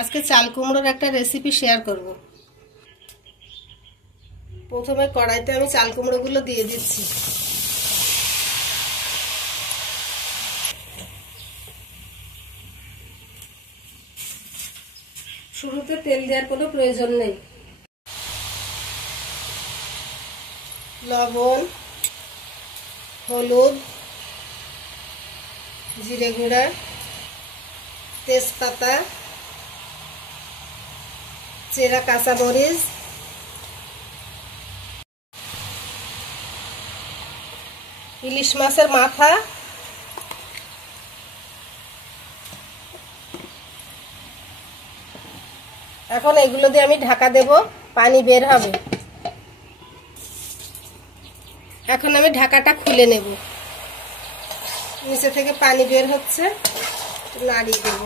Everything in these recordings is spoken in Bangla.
আজকে চাল কুমড়োর একটা রেসিপি শেয়ার করব। প্রথমে কড়াইতে আমি চাল কুমড়োগুলো দিয়ে দিচ্ছি। শুরুতে তেল দেওয়ার কোনো প্রয়োজন নেই। লবণ, হলুদ, জিরে গুঁড়া, তেজপাতা, চেরা কাঁচামরিচ, ইলিশ মাছের মাথা, এখন এগুলো দিয়ে আমি ঢাকা দেব, পানি বের হবে। এখন আমি ঢাকাটা খুলে নেব। নিচে থেকে পানি বের হচ্ছে, নাড়িয়ে দেব।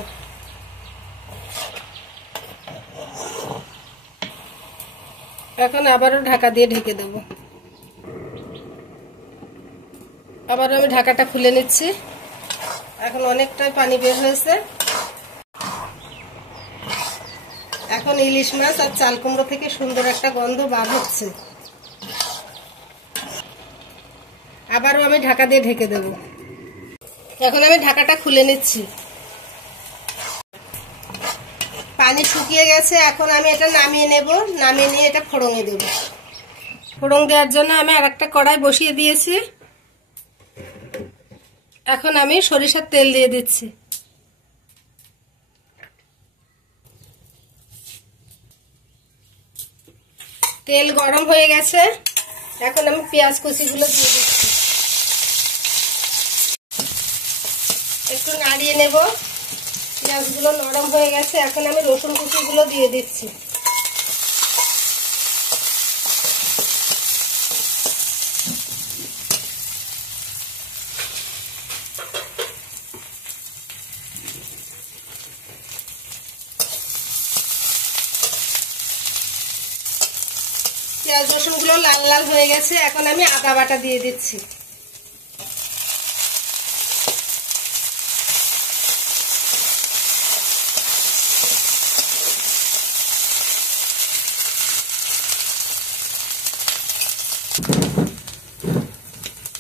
এখন আবারও ঢাকা দিয়ে ঢেকে দেব। আবারও আমি ঢাকাটা খুলে নিচ্ছি। এখন অনেকটাই পানি বের হয়েছে। এখন ইলিশ মাছ আর চাল কুমড়ো থেকে সুন্দর একটা গন্ধ বার হচ্ছে। আবারও আমি ঢাকা দিয়ে ঢেকে দেব। এখন আমি ঢাকাটা খুলে নিচ্ছি। পানি শুকিয়ে গেছে। এখন আমি এটা নামিয়ে নেব। নামিয়ে নিয়ে এটা ফোড়ঙে দেব। ফোড়ন দেওয়ার জন্য আমি আরেকটা কড়াই বসিয়ে দিয়েছি। এখন আমি সরিষার তেল দিয়ে দিচ্ছি। তেল গরম হয়ে গেছে। এখন আমি পেঁয়াজ কুচিগুলো দিয়ে দিচ্ছি। একটু নাড়িয়ে নেব। পেঁয়াজগুলো নরম হয়ে গেছে। এখন আমি রসুন কুচিগুলো দিয়ে দিচ্ছি। পেঁয়াজ রসুনগুলো লাল লাল হয়ে গেছে। এখন আমি আদা বাটা দিয়ে দিচ্ছি।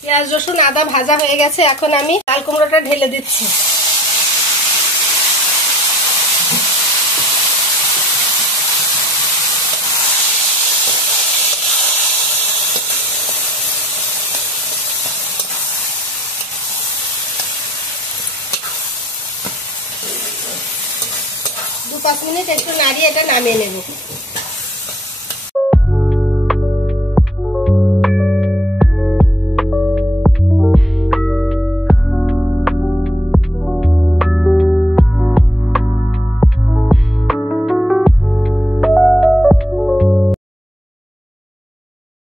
পেঁয়াজ রসুন আদা ভাজা হয়ে গেছে। এখন আমি চাল কুমড়োটা ঢেলে দিচ্ছি। দু 5 মিনিট একটু নাড়িয়ে এটা নামিয়ে নেব।